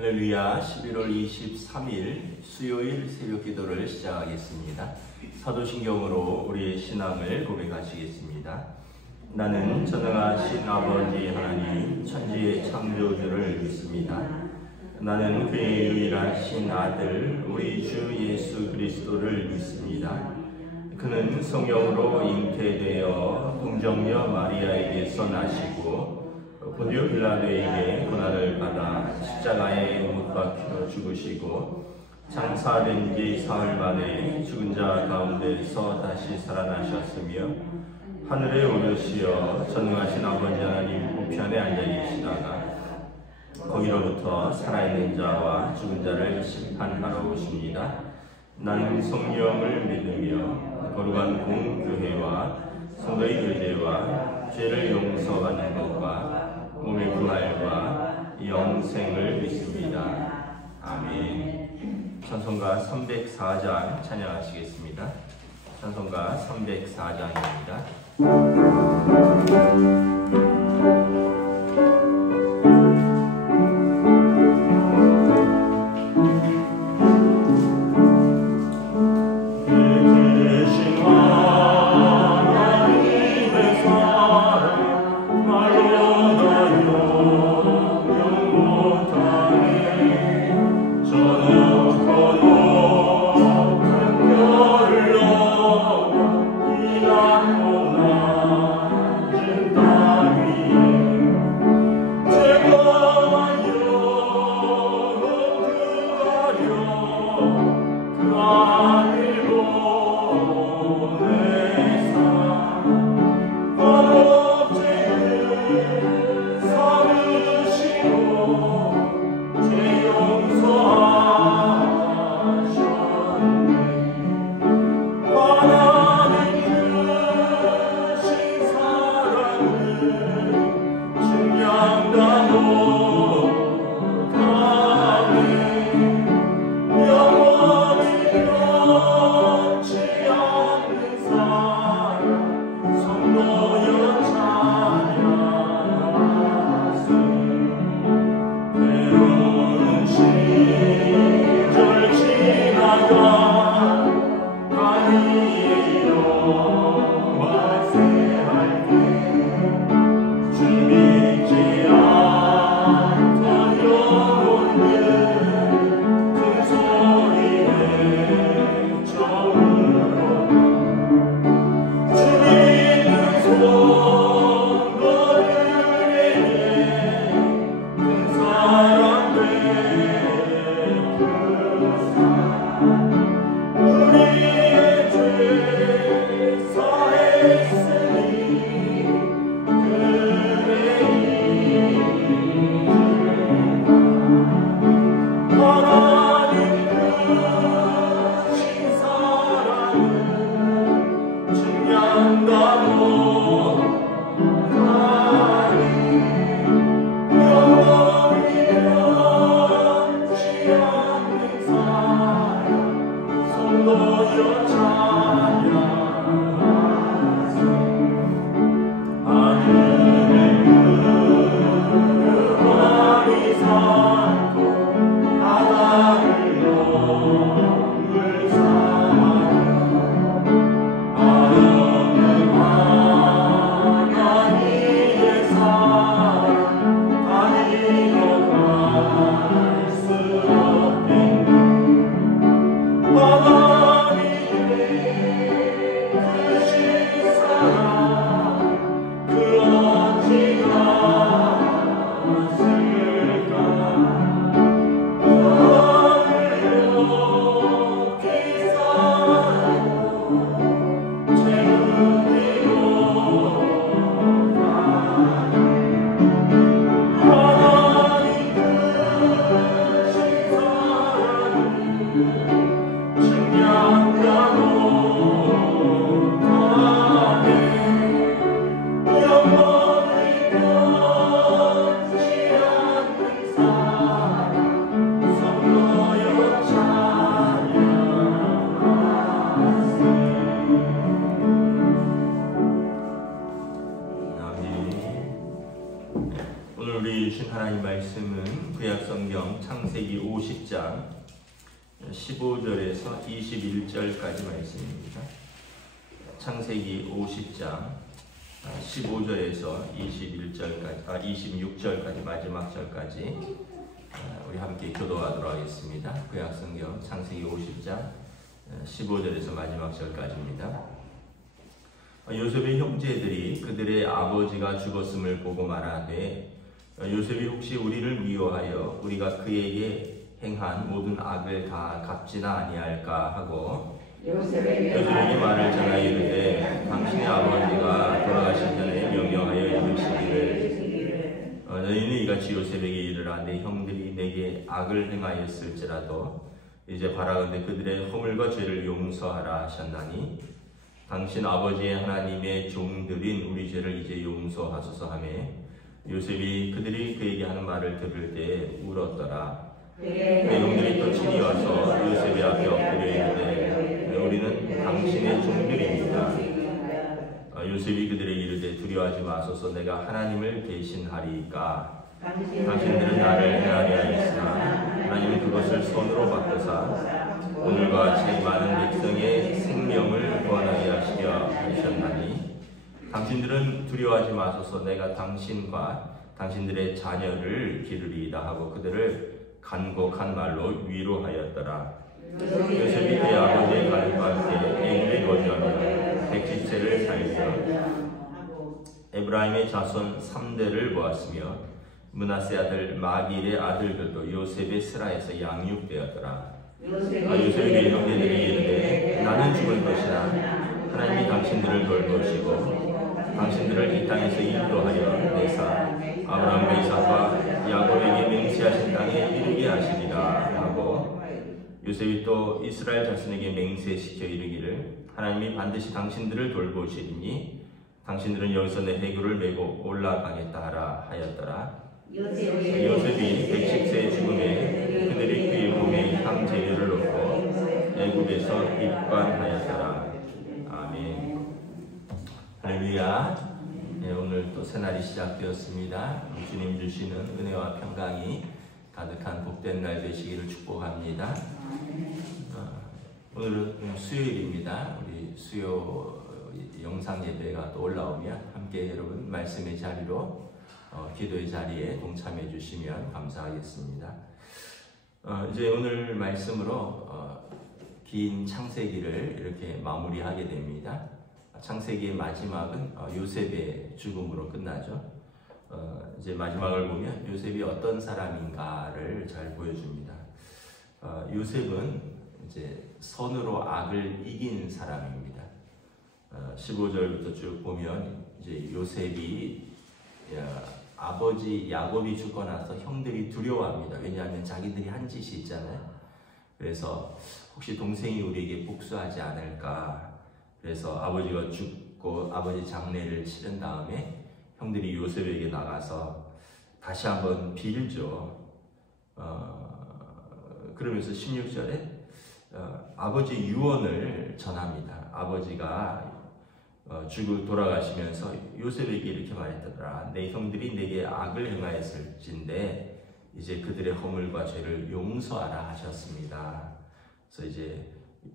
할렐루야. 11월 23일 수요일 새벽 기도를 시작하겠습니다. 사도신경으로 우리의 신앙을 고백하시겠습니다. 나는 전능하신 아버지 하나님 천지의 창조주를 믿습니다. 나는 그의 유일하신 아들 우리 주 예수 그리스도를 믿습니다. 그는 성령으로 잉태되어 동정녀 마리아에게서 나시고 본디오 빌라도에게 고난을 받아 십자가에 못 박혀 죽으시고 장사된 지 사흘 만에 죽은 자 가운데서 다시 살아나셨으며 하늘에 오르시어 전능하신 아버지 하나님 우편에 앉아 계시다가 거기로부터 살아있는 자와 죽은 자를 심판하러 오십니다. 나는 성령을 믿으며 거룩한 공교회와 성도의 교제와 죄를 용서받는 것과 몸의 부활과 영생을 믿습니다. 아멘. 찬송가 304장 찬양하시겠습니다. 찬송가 304장입니다. 주님께 말씀은 구약성경 창세기 50장 15절에서 21절까지 말씀입니다. 창세기 50장 15절에서 26절까지 마지막 절까지 우리 함께 교도하도록 하겠습니다. 구약성경 창세기 50장 15절에서 마지막 절까지입니다. 요셉의 형제들이 그들의 아버지가 죽었음을 보고 말하되 요셉이 혹시 우리를 미워하여 우리가 그에게 행한 모든 악을 다 갚지나 아니할까 하고 요셉에게 말을 전하여 이르되 당신의 아버지가 돌아가신 전에 명령하여 이르시기를 너희는 이같이 요셉에게 이르라 내 형들이 내게 악을 행하였을지라도 이제 바라건대 그들의 허물과 죄를 용서하라 하셨나니 당신 아버지의 하나님의 종들인 우리 죄를 이제 용서하소서 하며 요셉이 그들이 그에게 하는 말을 들을 때 울었더라. 그 형들이 또 친히 와서 요셉의 앞에 엎드려 이르되 우리는 당신의 종들입니다. 요셉이 그들에게 이르되 두려워하지 마소서 내가 하나님을 대신하리이까 당신들은 나를 해하려 하였으나 하나님은 그것을 손으로 바꾸사 오늘과 같이 많은 백성의 생명을 구원하게 하셨나니 당신들은 두려워하지 마소서 내가 당신과 당신들의 자녀를 기르리이다 하고 그들을 간곡한 말로 위로하였더라. 요셉이 그의 아버지의 가족과 함께 애굽에 거주하며 110세를 살며 에브라임의 자손 3대를 보았으며 므낫세 아들 마길의 아들들도 요셉의 스라에서 양육되었더라. 요셉에게 형제들이 이르되 나는 죽을 것이나 하나님이 당신들을 돌보시고 당신들을 이 땅에서 인도하여 내사 아브라함과 이삭과 야곱에게 맹세하신 땅에 이르게 하시리라 하고 요셉이 또 이스라엘 자손에게 맹세시켜 이르기를 하나님이 반드시 당신들을 돌보시리니 당신들은 여기서 내 해교를 메고 올라가겠다 하라 하였더라. 요셉이 110세의 죽음에 그들이 그의 몸에 향 재료를 놓고 애굽에서 입관하였더라. 아멘. 할렐루야. 네, 오늘 또 새날이 시작되었습니다. 주님 주시는 은혜와 평강이 가득한 복된 날 되시기를 축복합니다. 오늘은 수요일입니다. 우리 수요 영상 예배가 또 올라오면 함께 여러분 말씀의 자리로 기도의 자리에 동참해 주시면 감사하겠습니다. 이제 오늘 말씀으로 긴 창세기를 이렇게 마무리하게 됩니다. 창세기의 마지막은 요셉의 죽음으로 끝나죠. 이제 마지막을 보면 요셉이 어떤 사람인가를 잘 보여줍니다. 요셉은 이제 선으로 악을 이긴 사람입니다. 15절부터 쭉 보면 이제 요셉이 아버지 야곱이 죽고 나서 형들이 두려워합니다. 왜냐하면 자기들이 한 짓이 있잖아요. 그래서 혹시 동생이 우리에게 복수하지 않을까. 그래서 아버지가 죽고 아버지 장례를 치른 다음에 형들이 요셉에게 나가서 다시 한번 빌죠. 그러면서 16절에 아버지 유언을 전합니다. 아버지가 돌아가시면서 요셉에게 이렇게 말했더라. 내 형들이 내게 악을 행하였을진데 이제 그들의 허물과 죄를 용서하라 하셨습니다. 그래서 이제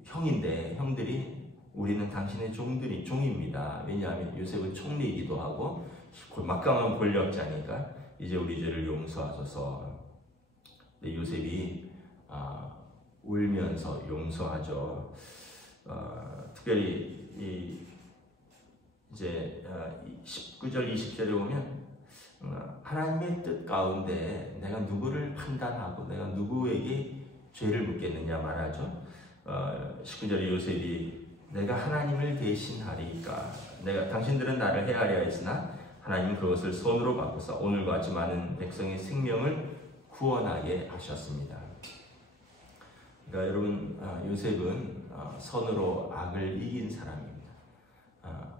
형들이 우리는 당신의 종입니다. 왜냐하면 요셉은 총리이기도 하고 막강한 권력자니까 이제 우리 죄를 용서하소서. 근데 요셉이 울면서 용서하죠. 특별히 이제 19절 20절에 보면 하나님의 뜻 가운데 내가 누구를 판단하고 내가 누구에게 죄를 묻겠느냐 말하죠. 19절에 요셉이 내가 하나님을 대신하리이까 당신들은 나를 해하려 했으나 하나님은 그것을 손으로 바꾸사 오늘과 같이 많은 백성의 생명을 구원하게 하셨습니다. 그러니까 여러분 요셉은 선으로 악을 이긴 사람입니다.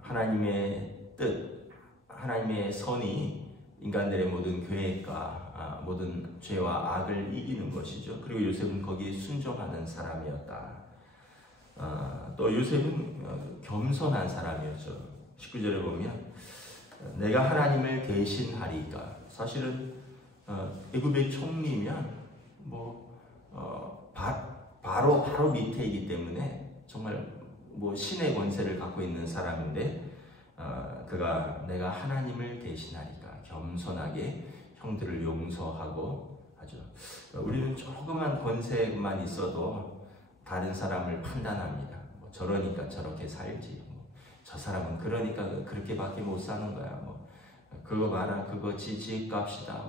하나님의 뜻, 하나님의 선이 인간들의 모든 계획과 모든 죄와 악을 이기는 것이죠. 그리고 요셉은 거기에 순종하는 사람이었다. 또 요셉은 겸손한 사람이었죠. 19절에 보면 내가 하나님을 대신하리까. 사실은 애굽의 총리면 바로 밑에이기 때문에 정말 신의 권세를 갖고 있는 사람인데 그가 내가 하나님을 대신하니까 겸손하게 형들을 용서하고 하죠. 우리는 조그만 권세만 있어도 다른 사람을 판단합니다. 저러니까 저렇게 살지. 저 사람은 그러니까 그렇게밖에 못 사는 거야. 그거 봐라, 그거 지지해 갑시다.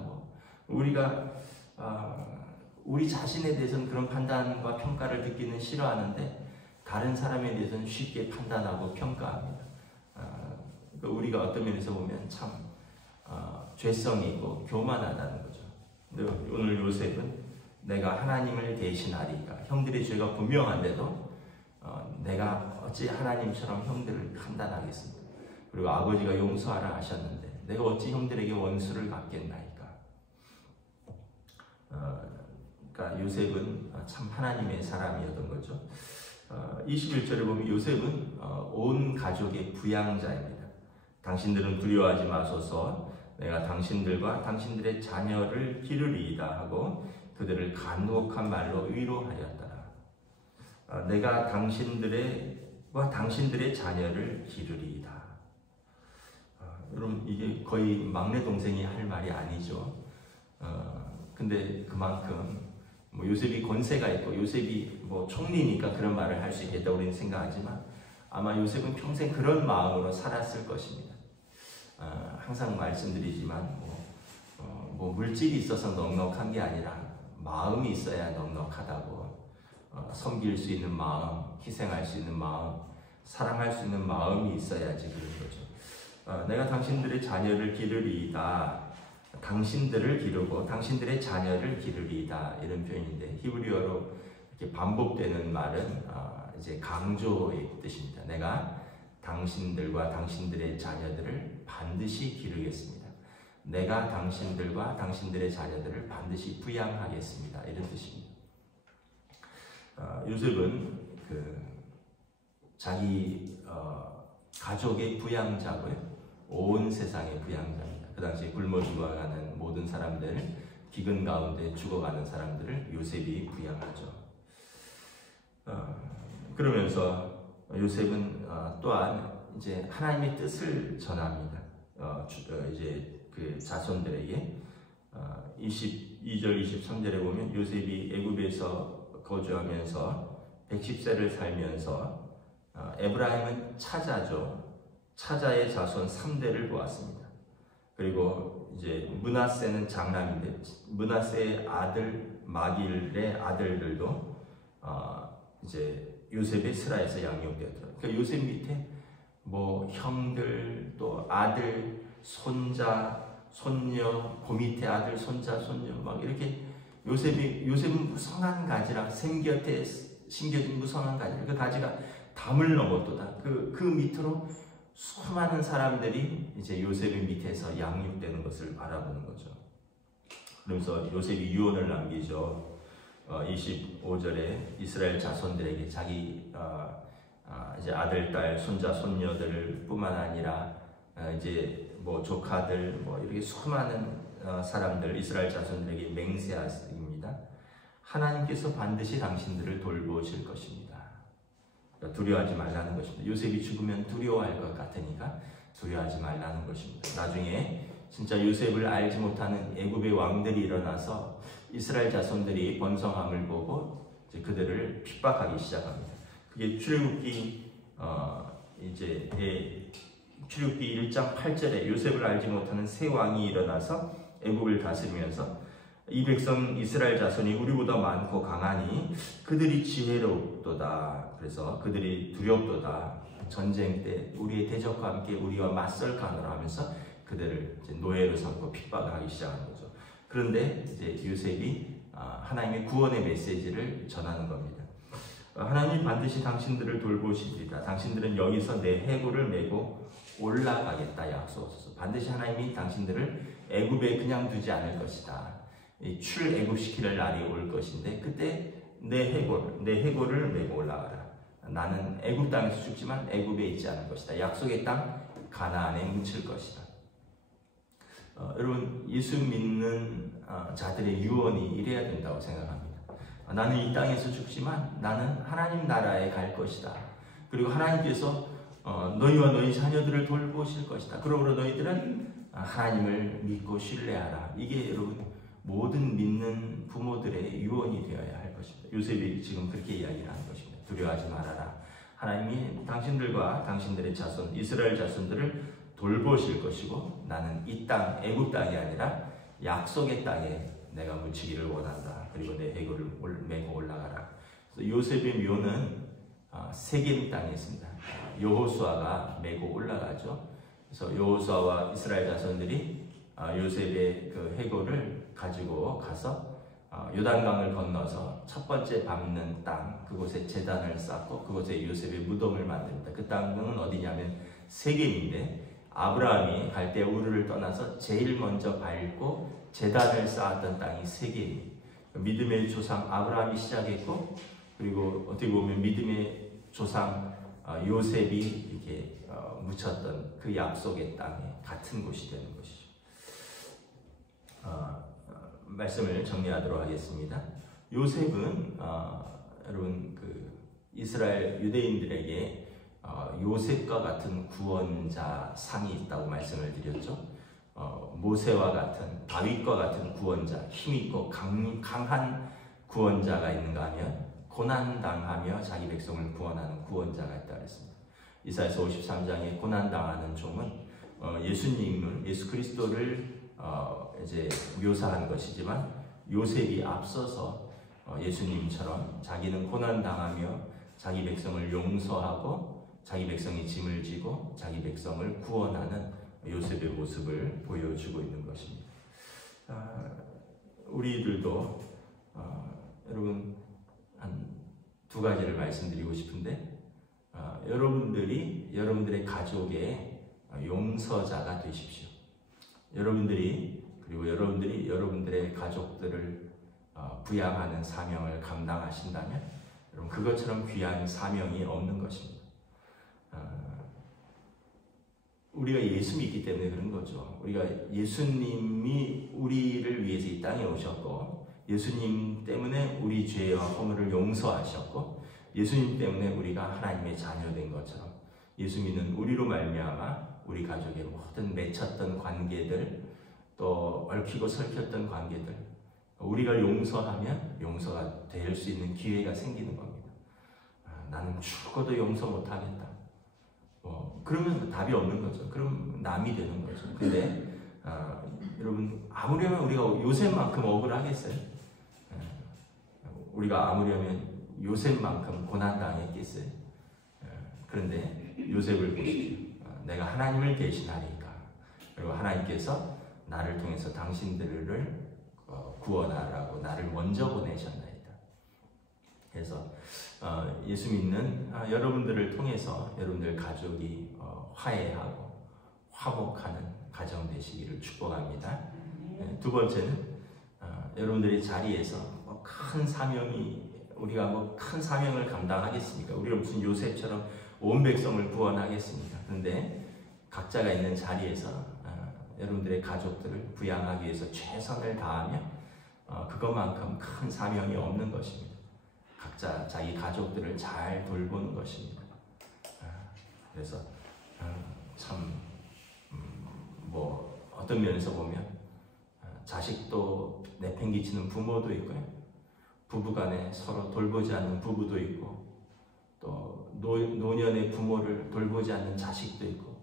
우리가 우리 자신에 대해서는 그런 판단과 평가를 듣기는 싫어하는데 다른 사람에 대해서는 쉽게 판단하고 평가합니다. 우리가 어떤 면에서 보면 참 죄성이 있고 교만하다는 거죠. 근데 오늘 요셉은 내가 하나님을 대신하리까, 형들의 죄가 분명한데도 내가 어찌 하나님처럼 형들을 판단하겠습니까? 그리고 아버지가 용서하라 하셨는데 내가 어찌 형들에게 원수를 갚겠나이까. 그러니까 요셉은 참 하나님의 사람이었던 거죠. 21절에 보면 요셉은 온 가족의 부양자입니다. 당신들은 두려워하지 마소서, 내가 당신들과 당신들의 자녀를 기르리이다 하고 그들을 간곡한 말로 위로하였더라. 내가 당신들과 당신들의 자녀를 기르리이다. 여러분, 이게 거의 막내 동생이 할 말이 아니죠. 근데 그만큼 요셉이 권세가 있고 요셉이 총리니까 그런 말을 할 수 있겠다 우리는 생각하지만 아마 요셉은 평생 그런 마음으로 살았을 것입니다. 항상 말씀드리지만 물질이 있어서 넉넉한 게 아니라 마음이 있어야 넉넉하다고. 섬길 수 있는 마음, 희생할 수 있는 마음, 사랑할 수 있는 마음이 있어야지 그런 거죠. 내가 당신들의 자녀를 기르리이다. 당신들을 기르고 당신들의 자녀를 기르리이다, 이런 표현인데 히브리어로 이렇게 반복되는 말은 이제 강조의 뜻입니다. 내가 당신들과 당신들의 자녀들을 반드시 기르겠습니다. 내가 당신들과 당신들의 자녀들을 반드시 부양하겠습니다, 이런 뜻입니다. 요셉은 자기 가족의 부양자고요, 온 세상의 부양자입니다. 그 당시에 굶어 죽어가는 모든 사람들, 기근 가운데 죽어가는 사람들을 요셉이 부양하죠. 그러면서 요셉 또한 이제 하나님의 뜻을 전합니다. 이제 그 자손들에게 22절 23절에 보면 요셉이 애굽에서 거주하면서 110세를 살면서 에브라임은 차자죠. 차자의 자손 3대를 보았습니다. 그리고 이제 므낫세는 장남인데 므낫세의 아들 마길의 아들들도 이제 요셉의 스라에서 양육되었더라고요. 그러니까 요셉 밑에 형들, 또 아들, 손자, 손녀, 그 밑에 아들, 손자, 손녀 막 이렇게 요셉은 무성한 가지라, 샘 곁에 심겨진 무성한 가지라, 그 가지가 담을 넘었도다. 그 밑으로 수많은 사람들이 이제 요셉의 밑에서 양육되는 것을 바라보는 거죠. 그러면서 요셉이 유언을 남기죠. 25절에 이스라엘 자손들에게 자기 이제 아들, 딸, 손자, 손녀들 뿐만 아니라 이제 조카들 이렇게 수많은 사람들, 이스라엘 자손들에게 맹세하십니다. 하나님께서 반드시 당신들을 돌보실 것입니다. 두려워하지 말라는 것입니다. 요셉이 죽으면 두려워할 것 같으니까 두려워하지 말라는 것입니다. 나중에 진짜 요셉을 알지 못하는 애굽의 왕들이 일어나서 이스라엘 자손들이 번성함을 보고 이제 그들을 핍박하기 시작합니다. 그게 출애굽기 1장 8절에 요셉을 알지 못하는 새 왕이 일어나서 애굽을 다스리면서 이 백성 이스라엘 자손이 우리보다 많고 강하니 그들이 지혜롭도다. 그래서 그들이 두렵도다. 전쟁 때 우리의 대적과 함께 우리와 맞설까노라 하면서 그들을 이제 노예로 삼고 핍박을 하기 시작하는 거죠. 그런데 이제 요셉이 하나님의 구원의 메시지를 전하는 겁니다. 하나님 반드시 당신들을 돌보시리라. 당신들은 여기서 내 해골을 메고 올라가겠다 약속하소서. 반드시 하나님이 당신들을 애굽에 그냥 두지 않을 것이다. 출애굽시킬 날이 올 것인데 그때 내 해골을 메고 올라가라. 나는 애굽 땅에서 죽지만 애굽에 있지 않을 것이다. 약속의 땅 가나안에 묻힐 것이다. 여러분 예수 믿는 자들의 유언이 이래야 된다고 생각합니다. 나는 이 땅에서 죽지만 나는 하나님 나라에 갈 것이다. 그리고 하나님께서 너희와 너희 자녀들을 돌보실 것이다. 그러므로 너희들은 하나님을 믿고 신뢰하라. 이게 여러분 모든 믿는 부모들의 유언이 되어야 할 것입니다. 요셉이 지금 그렇게 이야기를 하는 것입니다. 두려워하지 말아라. 하나님이 당신들과 당신들의 자손, 이스라엘 자손들을 돌보실 것이고 나는 이 땅, 애굽 땅이 아니라 약속의 땅에 내가 묻히기를 원한다. 그리고 내 해골을 메고 올라가라. 그래서 요셉의 묘는 세겜 땅에 있습니다. 여호수아가 메고 올라가죠. 그래서 여호수아와 이스라엘 자손들이 요셉의 그 해골을 가지고 가서 요단강을 건너서 첫 번째 밟는 땅, 그곳에 제단을 쌓고 그곳에 요셉의 무덤을 만듭니다. 그 땅은 어디냐면 세겜인데 아브라함이 갈대 우르를 떠나서 제일 먼저 밟고 제단을 쌓았던 땅이 세겜. 믿음의 조상 아브라함이 시작했고, 그리고 어떻게 보면 믿음의 조상 요셉이 이렇게 묻혔던 그 약속의 땅에 같은 곳이 되는 것이죠. 말씀을 정리하도록 하겠습니다. 요셉은 여러분 그 이스라엘 유대인들에게 요셉과 같은 구원자 상이 있다고 말씀을 드렸죠. 모세와 같은, 다윗과 같은 구원자, 힘있고 강한 구원자가 있는가 하면 고난당하며 자기 백성을 구원하는 구원자가 있다고 했습니다. 이사야서 53장에 고난당하는 종은 예수님을, 예수 그리스도를 이제 묘사한 것이지만 요셉이 앞서서 예수님처럼 자기는 고난당하며 자기 백성을 용서하고 자기 백성이 짐을 지고 자기 백성을 구원하는 요셉의 모습을 보여주고 있는 것입니다. 우리들도 여러분 한 두 가지를 말씀드리고 싶은데 여러분들이 여러분들의 가족의 용서자가 되십시오. 그리고 여러분들이 여러분들의 가족들을 부양하는 사명을 감당하신다면 여러분 그것처럼 귀한 사명이 없는 것입니다. 우리가 예수 믿기 때문에 그런 거죠. 우리가 예수님이 우리를 위해서 이 땅에 오셨고 예수님 때문에 우리 죄와 허물을 용서하셨고 예수님 때문에 우리가 하나님의 자녀된 것처럼 예수 믿는 우리로 말미암아 우리 가족의 모든 맺혔던 관계들 또 얽히고 설켰던 관계들 우리가 용서하면 용서가 될 수 있는 기회가 생기는 겁니다. 나는 죽어도 용서 못하겠다. 그러면 답이 없는 거죠. 그럼 남이 되는 거죠. 근데 여러분 아무려면 우리가 요셉만큼 억울하겠어요? 우리가 아무려면 요셉만큼 고난당했겠어요? 그런데 요셉을 보십시오. 내가 하나님을 대신하니까 그리고 하나님께서 나를 통해서 당신들을 구원하라고 나를 먼저 보내셨나이다. 그래서 예수 믿는 여러분들을 통해서 여러분들 가족이 화해하고 화목하는 가정 되시기를 축복합니다. 두 번째는 여러분들의 자리에서 큰 사명이 우리가 큰 사명을 감당하겠습니까? 우리가 무슨 요셉처럼 온 백성을 구원하겠습니까? 그런데 각자가 있는 자리에서 여러분들의 가족들을 부양하기 위해서 최선을 다하며 그것만큼 큰 사명이 없는 것입니다. 각자 자기 가족들을 잘 돌보는 것입니다. 그래서 참 어떤 면에서 보면 자식도 내팽개치는 부모도 있고요. 부부간에 서로 돌보지 않는 부부도 있고 또 노년의 부모를 돌보지 않는 자식도 있고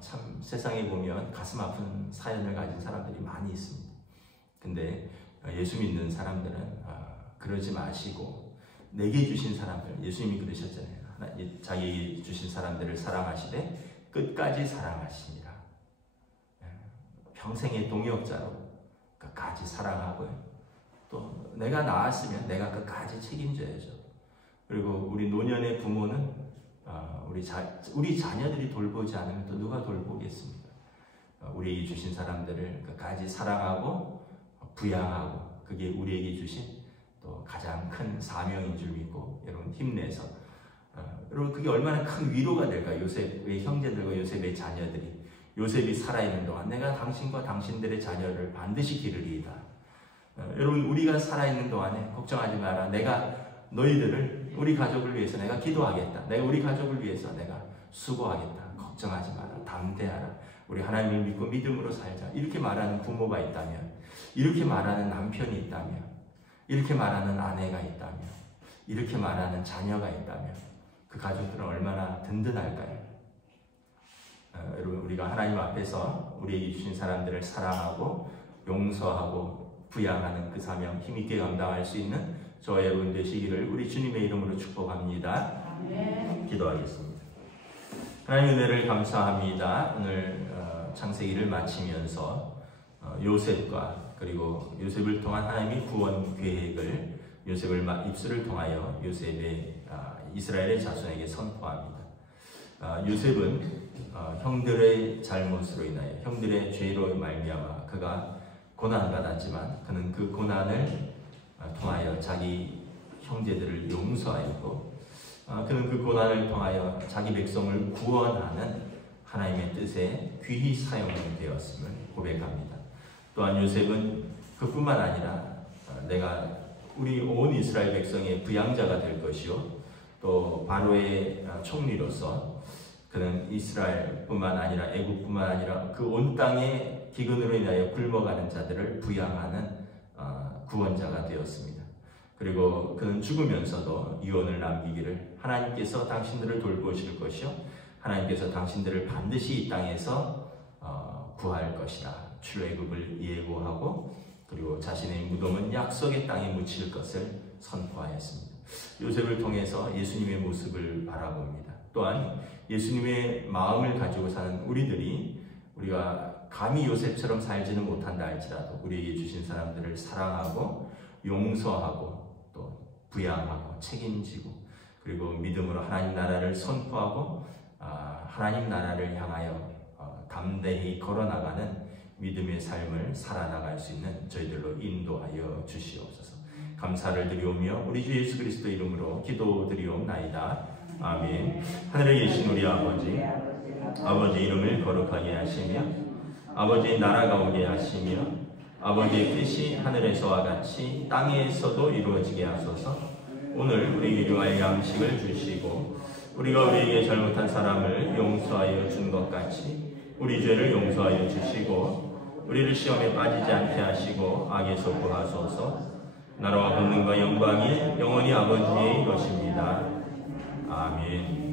참 세상에 보면 가슴 아픈 사연을 가진 사람들이 많이 있습니다. 근데 예수 믿는 사람들은 그러지 마시고 내게 주신 사람들, 예수님이 그러셨잖아요. 자기 주신 사람들을 사랑하시되 끝까지 사랑하시니라. 평생의 동역자로 끝까지 사랑하고요. 또 내가 낳았으면 내가 끝까지 책임져야죠. 그리고 우리 노년의 부모는 우리 자녀들이 돌보지 않으면 또 누가 돌보겠습니까? 우리에게 주신 사람들을 끝까지 사랑하고 부양하고 그게 우리에게 주신 또 가장 큰 사명인 줄 믿고 여러분 힘내서 여러분 그게 얼마나 큰 위로가 될까요? 요셉의 형제들과 요셉의 자녀들이 요셉이 살아있는 동안 내가 당신과 당신들의 자녀를 반드시 기르리이다. 여러분, 우리가 살아있는 동안에 걱정하지 마라. 내가 너희들을, 우리 가족을 위해서 내가 기도하겠다. 내가 우리 가족을 위해서 내가 수고하겠다. 걱정하지 마라. 담대하라. 우리 하나님을 믿고 믿음으로 살자. 이렇게 말하는 부모가 있다면, 이렇게 말하는 남편이 있다면, 이렇게 말하는 아내가 있다면, 이렇게 말하는 자녀가 있다면 그 가족들은 얼마나 든든할까요? 여러분, 우리가 하나님 앞에서 우리에게 주신 사람들을 사랑하고 용서하고 부양하는 그 사명 힘있게 감당할 수 있는 저와 여러분 되시기를 우리 주님의 이름으로 축복합니다. 기도하겠습니다. 하나님 은혜를 감사합니다. 오늘 창세기를 마치면서 요셉과 그리고 요셉을 통한 하나님의 구원 계획을 요셉을 입술을 통하여 요셉의 이스라엘의 자손에게 선포합니다. 요셉은 형들의 잘못으로 인하여 형들의 죄로 말미암아 그가 고난받았지만 그는 그 고난을 통하여 자기 형제들을 용서하였고 그는 그 고난을 통하여 자기 백성을 구원하는 하나님의 뜻에 귀히 사용되었음을 고백합니다. 또한 요셉은 그뿐만 아니라 내가 우리 온 이스라엘 백성의 부양자가 될 것이요 또 바로의 총리로서 그는 이스라엘뿐만 아니라 애국뿐만 아니라 그 온 땅의 기근으로 인하여 굶어가는 자들을 부양하는 구원자가 되었습니다. 그리고 그는 죽으면서도 유언을 남기기를 하나님께서 당신들을 돌보실 것이요 하나님께서 당신들을 반드시 이 땅에서 구할 것이라 출애굽을 예고하고 그리고 자신의 무덤은 약속의 땅에 묻힐 것을 선포하였습니다. 요셉을 통해서 예수님의 모습을 바라봅니다. 또한 예수님의 마음을 가지고 사는 우리가 감히 요셉처럼 살지는 못한다 할지라도 우리에게 주신 사람들을 사랑하고 용서하고 또 부양하고 책임지고 그리고 믿음으로 하나님 나라를 선포하고 하나님 나라를 향하여 담대히 걸어나가는 믿음의 삶을 살아나갈 수 있는 저희들로 인도하여 주시옵소서. 감사를 드리오며 우리 주 예수 그리스도 이름으로 기도드리옵나이다. 아멘. 하늘에 계신 우리 아버지 이름을 거룩하게 하시며 아버지의 나라가 오게 하시며 아버지의 뜻이 하늘에서와 같이 땅에서도 이루어지게 하소서. 오늘 우리에게 일용할 양식을 주시고 우리가 우리에게 잘못한 사람을 용서하여 준 것 같이 우리 죄를 용서하여 주시고 우리를 시험에 빠지지 않게 하시고 악에서 구하소서. 나라와 권능과 영광이 영원히 아버지의 것입니다. 아멘.